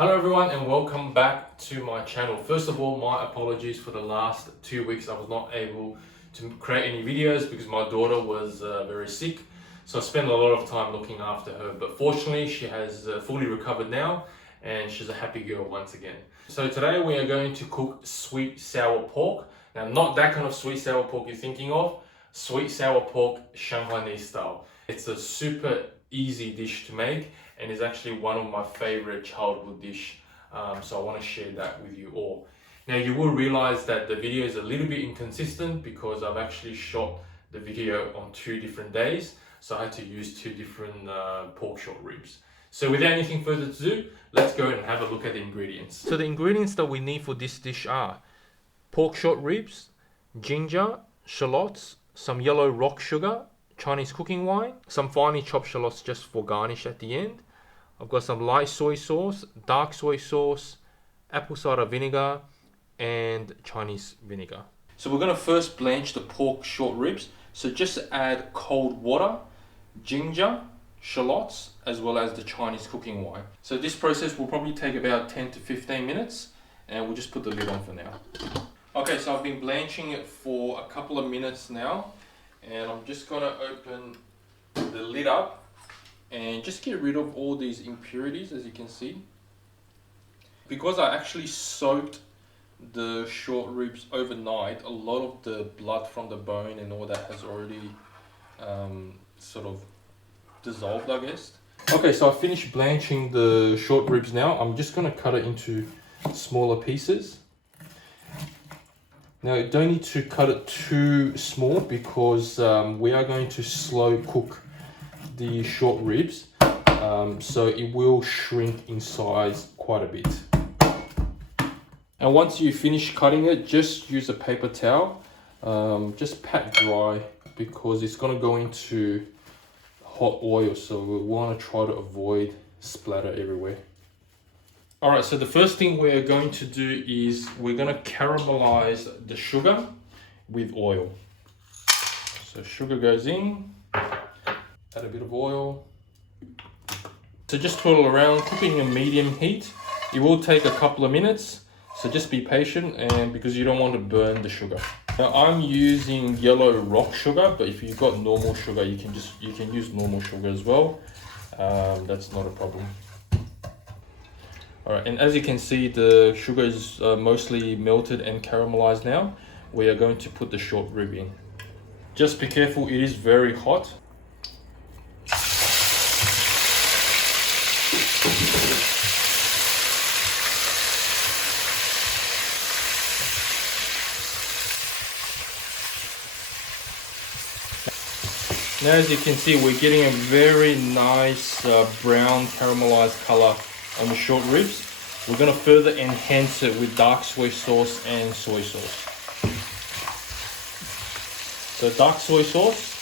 Hello everyone and welcome back to my channel. First of all, my apologies for the last 2 weeks. I was not able to create any videos because my daughter was very sick. So I spent a lot of time looking after her, but fortunately she has fully recovered now and she's a happy girl once again. So today we are going to cook sweet sour pork. Now not that kind of sweet sour pork you're thinking of, sweet sour pork Shanghainese style. It's a super easy dish to make and is actually one of my favorite childhood dish. So I want to share that with you all. Now you will realize that the video is a little bit inconsistent because I've actually shot the video on 2 different days. So I had to use 2 different pork short ribs. So without anything further to do, let's go and have a look at the ingredients. So the ingredients that we need for this dish are pork short ribs, ginger, shallots, some yellow rock sugar, Chinese cooking wine, some finely chopped shallots just for garnish at the end. I've got some light soy sauce, dark soy sauce, apple cider vinegar, and Chinese vinegar. So we're going to first blanch the pork short ribs. So just add cold water, ginger, shallots, as well as the Chinese cooking wine. So this process will probably take about 10 to 15 minutes, and we'll just put the lid on for now. Okay, so I've been blanching it for a couple of minutes now, and I'm just going to open the lid up and just get rid of all these impurities, as you can see. Because I actually soaked the short ribs overnight, a lot of the blood from the bone and all that has already sort of dissolved, I guess. Okay, so I finished blanching the short ribs now. I'm just going to cut it into smaller pieces. Now you don't need to cut it too small because we are going to slow cook the short ribs, so it will shrink in size quite a bit. And once you finish cutting it, just use a paper towel, just pat dry because it's going to go into hot oil, so we want to try to avoid splatter everywhere. Alright, so the first thing we're going to do is we're going to caramelize the sugar with oil. So sugar goes in, add a bit of oil. So just twirl around, cooking in medium heat. It will take a couple of minutes, so just be patient, and because you don't want to burn the sugar. Now I'm using yellow rock sugar, but if you've got normal sugar, you can use normal sugar as well. That's not a problem. Alright, and as you can see, the sugar is mostly melted and caramelized now. We are going to put the short rib in. Just be careful, it is very hot. Now as you can see, we're getting a very nice brown caramelized color on the short ribs. We're going to further enhance it with dark soy sauce and soy sauce. So dark soy sauce,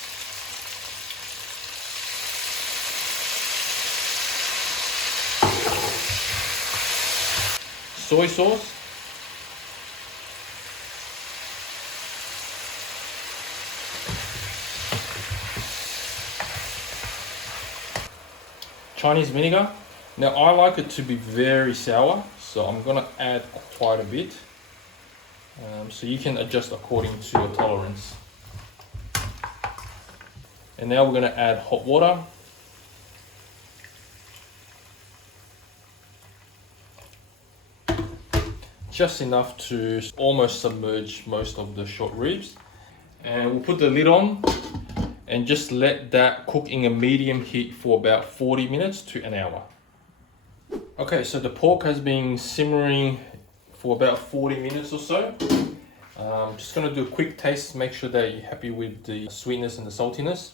soy sauce, Chinese vinegar. Now I like it to be very sour, so I'm going to add quite a bit. So you can adjust according to your tolerance. And now we're going to add hot water. Just enough to almost submerge most of the short ribs. And we'll put the lid on and just let that cook in a medium heat for about 40 minutes to an hour. Okay, so the pork has been simmering for about 40 minutes or so. Just gonna do a quick taste, make sure that you're happy with the sweetness and the saltiness.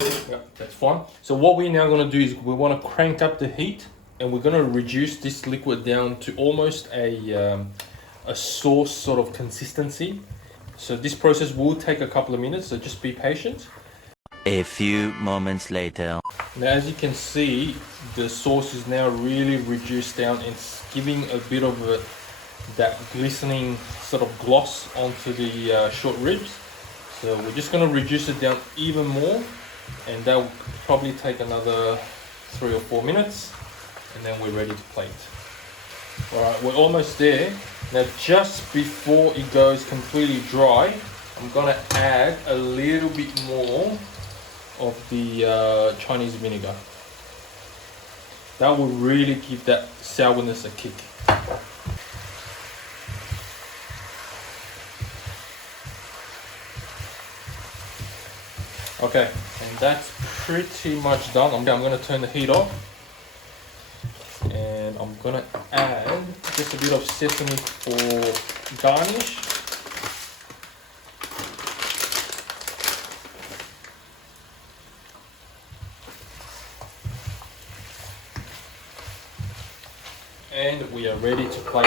Yeah, that's fine. So what we're now gonna do is we wanna crank up the heat, and we're gonna reduce this liquid down to almost a sauce sort of consistency. So this process will take a couple of minutes, so just be patient. A few moments later. Now as you can see, the sauce is now really reduced down and it's giving a bit of that glistening sort of gloss onto the short ribs. So we're just going to reduce it down even more, and that will probably take another 3 or 4 minutes. and then we're ready to plate. Alright, we're almost there. Now just before it goes completely dry, I'm gonna add a little bit more of the Chinese vinegar. That will really give that sourness a kick. Okay, and that's pretty much done. I'm going to turn the heat off, and I'm going to add just a bit of sesame for garnish. And we are ready to plate.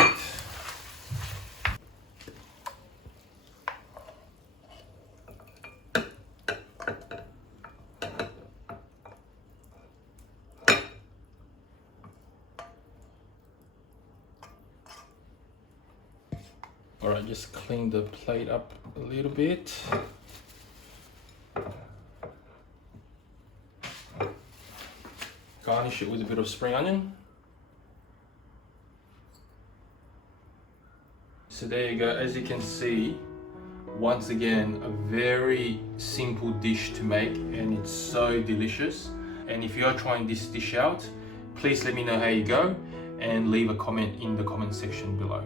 Alright, just clean the plate up a little bit. Garnish it with a bit of spring onion. So there you go, as you can see, once again, a very simple dish to make, and it's so delicious. And if you are trying this dish out, please let me know how you go and leave a comment in the comment section below.